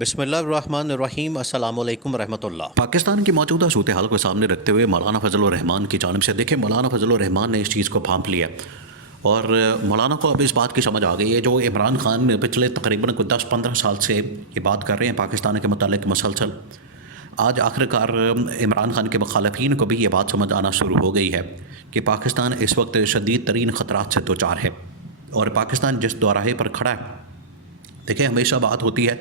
بسم اللہ الرحمن الرحیم۔ السلام علیکم ورحمۃ اللہ۔ پاکستان کی موجودہ صورتحال کو سامنے رکھتے ہوئے مولانا فضل الرحمان کی جانب سے دیکھیں، مولانا فضل الرحمان نے اس چیز کو بھانپ لیا اور مولانا کو اب اس بات کی سمجھ آ گئی ہے جو عمران خان پچھلے تقریباً کوئی 10-15 سال سے یہ بات کر رہے ہیں پاکستان کے متعلق مسلسل۔ آج آخرکار عمران خان کے مخالفین کو بھی یہ بات سمجھ آنا شروع ہو گئی ہے کہ پاکستان اس وقت شدید ترین خطرات سے دوچار ہے اور پاکستان جس دوراہے پر کھڑا ہے، دیکھیں ہمیشہ بات ہوتی ہے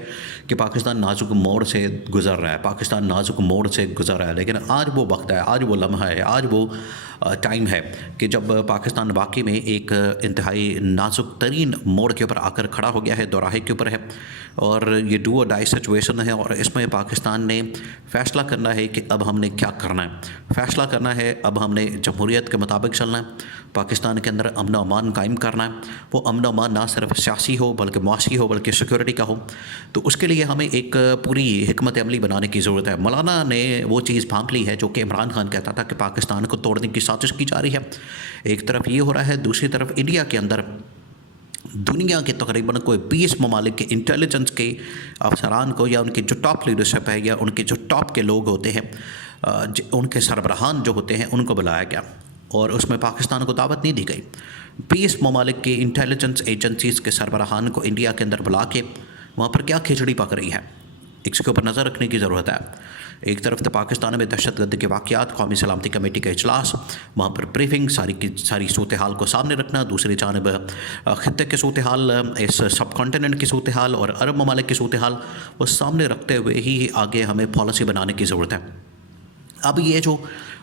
کہ پاکستان نازک موڑ سے گزر رہا ہے، پاکستان نازک موڑ سے گزر رہا ہے، لیکن آج وہ وقت ہے، آج وہ لمحہ ہے، آج وہ ٹائم ہے کہ جب پاکستان واقعی میں ایک انتہائی نازک ترین موڑ کے اوپر آ کر کھڑا ہو گیا ہے، دوراہے کے اوپر ہے اور یہ ڈو اور ڈائی سچویشن ہے اور اس میں پاکستان نے فیصلہ کرنا ہے کہ اب ہم نے کیا کرنا ہے، فیصلہ کرنا ہے اب ہم نے جمہوریت کے مطابق چلنا ہے، پاکستان کے اندر امن و امان قائم کرنا ہے، وہ امن و امان نہ صرف سیاسی ہو بلکہ معاشی ہو بلکہ سیکورٹی کا ہو، تو اس کے لیے ہمیں ایک پوری حکمت عملی بنانے کی ضرورت ہے۔ مولانا نے وہ چیز بھانپ لی ہے جو کہ عمران خان کہتا تھا کہ پاکستان کو توڑنے کی سازش کی جا رہی ہے، ایک طرف یہ ہو رہا ہے، دوسری طرف انڈیا کے اندر دنیا کے تقریباً کوئی 20 ممالک کے انٹیلیجنس کے افسران کو یا ان کی جو ٹاپ لیڈرشپ ہے یا ان کے جو ٹاپ کے لوگ ہوتے ہیں، ان کے سربراہان جو ہوتے ہیں ان کو بلایا گیا اور اس میں پاکستان کو دعوت نہیں دی گئی۔ 20 ممالک کے انٹیلیجنس ایجنسیز کے سربراہان کو انڈیا کے اندر بلا کے وہاں پر کیا کھچڑی پک رہی ہے، اس کے اوپر نظر رکھنے کی ضرورت ہے۔ ایک طرف تو پاکستان میں دہشت گردی کے واقعات، قومی سلامتی کمیٹی کا اجلاس، وہاں پر بریفنگ، ساری کی ساری صورتحال کو سامنے رکھنا، دوسری جانب خطے کے صورتحال، اس سب کانٹیننٹ کی صورتحال اور عرب ممالک کی صورتحال وہ سامنے رکھتے ہوئے ہی آگے ہمیں پالیسی بنانے کی ضرورت ہے۔ اب یہ جو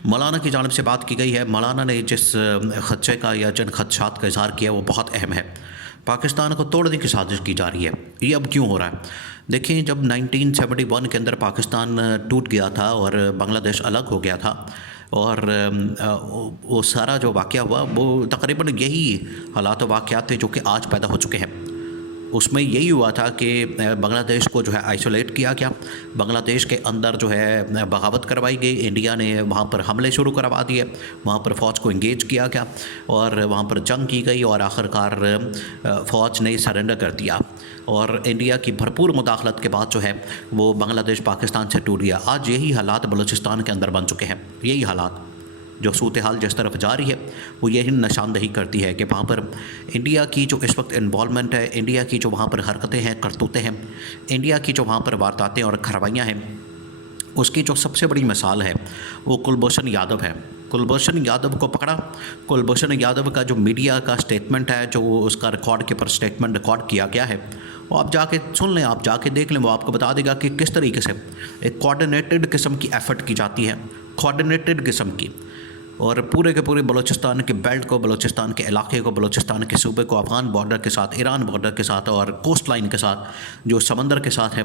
مولانا کی جانب سے بات کی گئی ہے، مولانا نے جس خدشے کا یا جن خدشات کا اظہار کیا وہ بہت اہم ہے۔ پاکستان کو توڑنے کی سازش کی جا رہی ہے، یہ اب کیوں ہو رہا ہے؟ دیکھیں جب 1971 کے اندر پاکستان ٹوٹ گیا تھا اور بنگلہ دیش الگ ہو گیا تھا اور وہ سارا جو واقعہ ہوا وہ تقریباً یہی حالات و واقعات تھے جو کہ آج پیدا ہو چکے ہیں۔ اس میں یہی ہوا تھا کہ بنگلہ دیش کو جو ہے آئسولیٹ کیا گیا، بنگلہ دیش کے اندر جو ہے بغاوت کروائی گئی، انڈیا نے وہاں پر حملے شروع کروا دیے، وہاں پر فوج کو انگیج کیا گیا اور وہاں پر جنگ کی گئی اور آخرکار فوج نے سرنڈر کر دیا اور انڈیا کی بھرپور مداخلت کے بعد جو ہے وہ بنگلہ دیش پاکستان سے ٹوٹ گیا۔ آج یہی حالات بلوچستان کے اندر بن چکے ہیں، یہی حالات جو صورتحال جس طرف جاری ہے وہ یہی نشاندہی کرتی ہے کہ وہاں پر انڈیا کی جو اس وقت انوالومنٹ ہے، انڈیا کی جو وہاں پر حرکتیں ہیں، کرتوتیں ہیں، انڈیا کی جو وہاں پر وارداتیں اور کھروائیاں ہیں، اس کی جو سب سے بڑی مثال ہے وہ کلبھوشن یادو ہے۔ کلبھوشن یادو کو پکڑا، کلبھوشن یادو کا جو میڈیا کا سٹیٹمنٹ ہے، جو اس کا ریکارڈ کے پر سٹیٹمنٹ ریکارڈ کیا گیا ہے، وہ آپ جا کے سن لیں، آپ جا کے دیکھ لیں، وہ آپ کو بتا دے گا کہ کس طریقے سے ایک کوآرڈینیٹڈ قسم کی ایفرٹ کی جاتی ہے، کوآرڈینیٹڈ قسم کی، اور پورے کے پورے بلوچستان کے بیلٹ کو، بلوچستان کے علاقے کو، بلوچستان کے صوبے کو افغان بارڈر کے ساتھ، ایران بارڈر کے ساتھ اور کوسٹ لائن کے ساتھ جو سمندر کے ساتھ ہے،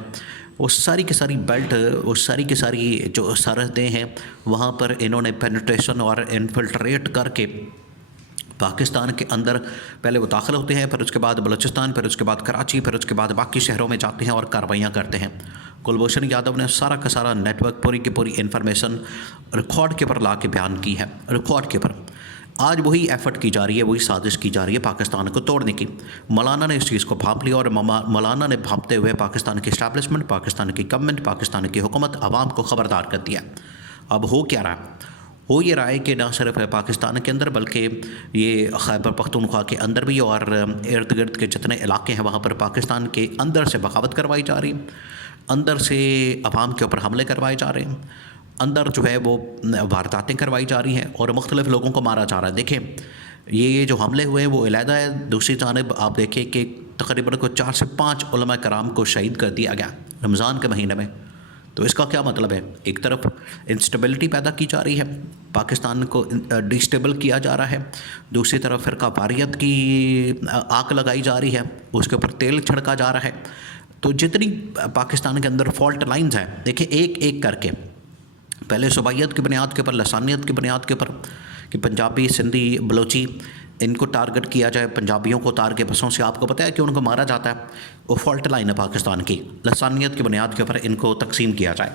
وہ ساری کی ساری بیلٹ، وہ ساری کی ساری جو سرحدیں ہیں وہاں پر انہوں نے پینیٹریشن اور انفلٹریٹ کر کے پاکستان کے اندر پہلے وہ داخل ہوتے ہیں، پھر اس کے بعد بلوچستان، پھر اس کے بعد کراچی، پھر اس کے بعد باقی شہروں میں جاتے ہیں اور کارروائیاں کرتے ہیں۔ کلبھوشن یادو نے سارا کا سارا نیٹ ورک، پوری کی پوری انفارمیشن ریکارڈ کے پر لا کے بیان کی ہے، ریکارڈ کے پر۔ آج وہی ایفرٹ کی جا رہی ہے، وہی سازش کی جا رہی ہے پاکستان کو توڑنے کی۔ مولانا نے اس چیز کو بھانپ لیا اور مولانا نے بھانپتے ہوئے پاکستان کی اسٹیبلشمنٹ، پاکستان کی گورنمنٹ، پاکستان کی حکومت، عوام کو خبردار کر دیا۔ اب ہو کیا رہا ہے؟ ہو یہ رہا ہے کہ نہ صرف پاکستان کے اندر بلکہ یہ خیبر پختونخوا کے اندر بھی اور ارد گرد کے جتنے علاقے ہیں وہاں پر پاکستان کے اندر سے بغاوت کروائی جا رہی، اندر سے عوام کے اوپر حملے کروائے جا رہے ہیں، اندر جو ہے وہ وارداتیں کروائی جا رہی ہیں اور مختلف لوگوں کو مارا جا رہا ہے۔ دیکھیں یہ جو حملے ہوئے ہیں وہ علیحدہ ہے، دوسری جانب آپ دیکھیں کہ تقریباً کو 4 سے 5 علماء کرام کو شہید کر دیا گیا رمضان کے مہینے میں۔ تو اس کا کیا مطلب ہے؟ ایک طرف انسٹیبلٹی پیدا کی جا رہی ہے، پاکستان کو ڈسٹیبل کیا جا رہا ہے، دوسری طرف فرقہ واریت کی آگ لگائی جا رہی ہے، اس کے اوپر تیل چھڑکا جا رہا ہے۔ تو جتنی پاکستان کے اندر فالٹ لائنز ہیں، دیکھیں ایک ایک کر کے، پہلے صوبائیت کی بنیاد کے اوپر، لسانیت کی بنیاد کے اوپر کہ پنجابی، سندھی، بلوچی ان کو ٹارگٹ کیا جائے، پنجابیوں کو اتار کے بسوں سے آپ کو پتہ ہے کہ ان کو مارا جاتا ہے، وہ فالٹ لائن ہے پاکستان کی، لسانیت کی بنیاد کے اوپر ان کو تقسیم کیا جائے۔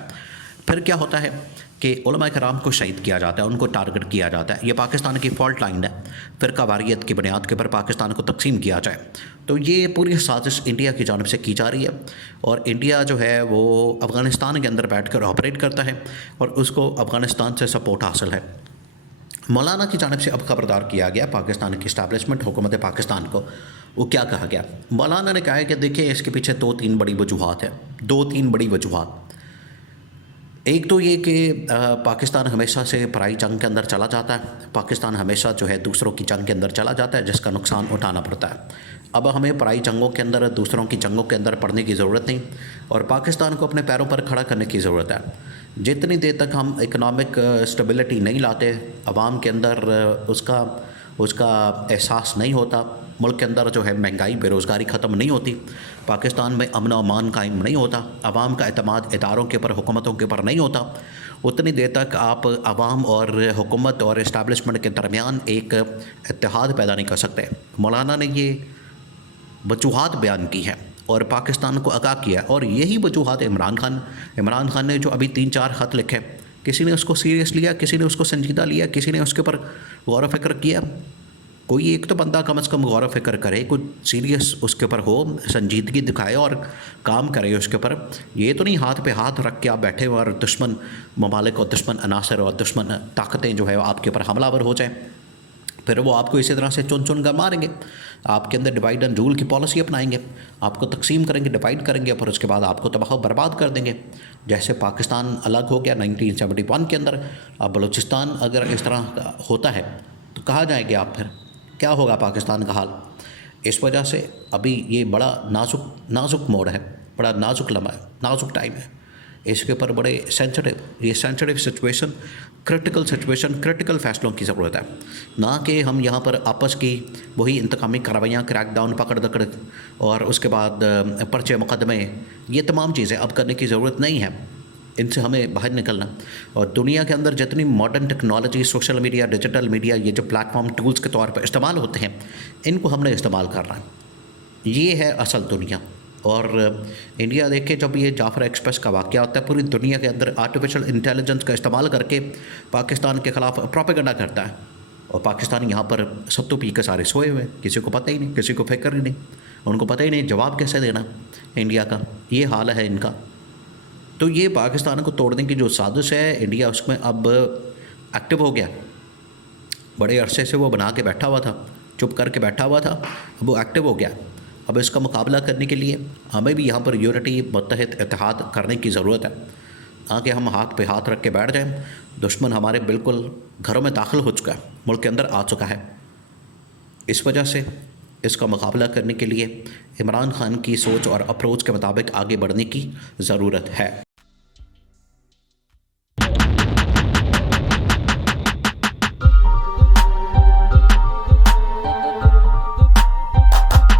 پھر کیا ہوتا ہے کہ علماء کرام کو شہید کیا جاتا ہے، ان کو ٹارگٹ کیا جاتا ہے، یہ پاکستان کی فالٹ لائن ہے، فرقہ واریت کی بنیاد کے پر پاکستان کو تقسیم کیا جائے۔ تو یہ پوری سازش انڈیا کی جانب سے کی جا رہی ہے، اور انڈیا جو ہے وہ افغانستان کے اندر بیٹھ کر آپریٹ کرتا ہے، اور اس کو افغانستان سے سپورٹ حاصل ہے۔ مولانا کی جانب سے اب خبردار کیا گیا پاکستان کی اسٹیبلشمنٹ، حکومت پاکستان کو۔ وہ کیا کہا گیا؟ مولانا نے کہا ہے کہ دیکھیں اس کے پیچھے 2-3 بڑی وجوہات ہیں، 2-3 بڑی وجوہات۔ ایک تو یہ کہ پاکستان ہمیشہ سے پرائی جنگ کے اندر چلا جاتا ہے، پاکستان ہمیشہ جو ہے دوسروں کی جنگ کے اندر چلا جاتا ہے، جس کا نقصان اٹھانا پڑتا ہے۔ اب ہمیں پرائی جنگوں کے اندر، دوسروں کی جنگوں کے اندر پڑنے کی ضرورت نہیں، اور پاکستان کو اپنے پیروں پر کھڑا کرنے کی ضرورت ہے۔ جتنی دیر تک ہم اکنامک اسٹیبلٹی نہیں لاتے، عوام کے اندر اس کا احساس نہیں ہوتا، ملک کے اندر جو ہے مہنگائی، بے روزگاری ختم نہیں ہوتی، پاکستان میں امن و امان قائم نہیں ہوتا، عوام کا اعتماد اداروں کے اوپر، حکومتوں کے اوپر نہیں ہوتا، اتنی دیر تک آپ عوام اور حکومت اور اسٹیبلشمنٹ کے درمیان ایک اتحاد پیدا نہیں کر سکتے۔ مولانا نے یہ وجوہات بیان کی ہیں اور پاکستان کو آگاہ کیا، اور یہی وجوہات عمران خان نے جو ابھی 3-4 خط لکھے، کسی نے اس کو سیریس لیا، کسی نے اس کو سنجیدہ لیا، کسی نے اس کے اوپر غور و فکر کیا؟ کوئی ایک تو بندہ کم از کم غور و فکر کرے، کچھ سیریس اس کے اوپر ہو، سنجیدگی دکھائے اور کام کرے اس کے اوپر۔ یہ تو نہیں ہاتھ پہ ہاتھ رکھ کے آپ بیٹھے اور دشمن ممالک اور دشمن عناصر اور دشمن طاقتیں جو ہے آپ کے اوپر حملہ آور ہو جائیں، پھر وہ آپ کو اسی طرح سے چن کر ماریں گے، آپ کے اندر ڈیوائڈ اینڈ رول کی پالیسی اپنائیں گے، آپ کو تقسیم کریں گے، ڈیوائڈ کریں گے، پھر اس کے بعد آپ کو تباہ و برباد کر دیں گے۔ جیسے پاکستان الگ ہو گیا 1971 کے اندر، اب بلوچستان اگر اس طرح ہوتا ہے تو کہاں جائیں گے آپ؟ پھر کیا ہوگا پاکستان کا حال؟ اس وجہ سے ابھی یہ بڑا نازک موڑ ہے، بڑا نازک لمحہ ہے، نازک ٹائم ہے، اس کے اوپر بڑے سینسٹیو سچویشن، کرٹیکل فیصلوں کی ضرورت ہے، نہ کہ ہم یہاں پر آپس کی وہی انتقامی کارروائیاں، کریک ڈاؤن، پکڑ دکڑ اور اس کے بعد پرچے مقدمے، یہ تمام چیزیں اب کرنے کی ضرورت نہیں ہے، ان سے ہمیں باہر نکلنا۔ اور دنیا کے اندر جتنی modern technology, social media, digital media, یہ جو پلیٹ فارم ٹولز کے طور پر استعمال ہوتے ہیں، ان کو ہم نے استعمال کرنا ہے۔ یہ ہے اصل دنیا۔ اور انڈیا دیکھے، جب یہ جعفر ایکسپریس کا واقعہ ہوتا ہے، پوری دنیا کے اندر آرٹیفیشل انٹیلیجنس کا استعمال کر کے پاکستان کے خلاف پروپیگنڈا کرتا ہے، اور پاکستان یہاں پر ستو پی کے سارے سوئے ہوئے، کسی کو پتہ ہی نہیں، کسی کو فکر ہی نہیں، ان کو پتہ ہی نہیں جواب کیسے دینا انڈیا کا۔ یہ حال ہے ان کا۔ تو یہ پاکستان کو توڑنے کی جو سازش ہے، انڈیا اس میں اب ایکٹیو ہو گیا۔ بڑے عرصے سے وہ بنا کے بیٹھا ہوا تھا، چپ کر کے بیٹھا ہوا تھا، اب وہ ایکٹیو ہو گیا۔ اب اس کا مقابلہ کرنے کے لیے ہمیں بھی یہاں پر یونٹی، متحد اتحاد کرنے کی ضرورت ہے، تاکہ ہم ہاتھ پہ ہاتھ رکھ کے بیٹھ جائیں۔ دشمن ہمارے بالکل گھروں میں داخل ہو چکا ہے، ملک کے اندر آ چکا ہے۔ اس وجہ سے اس کا مقابلہ کرنے کے لیے عمران خان کی سوچ اور اپروچ کے مطابق آگے بڑھنے کی ضرورت ہے۔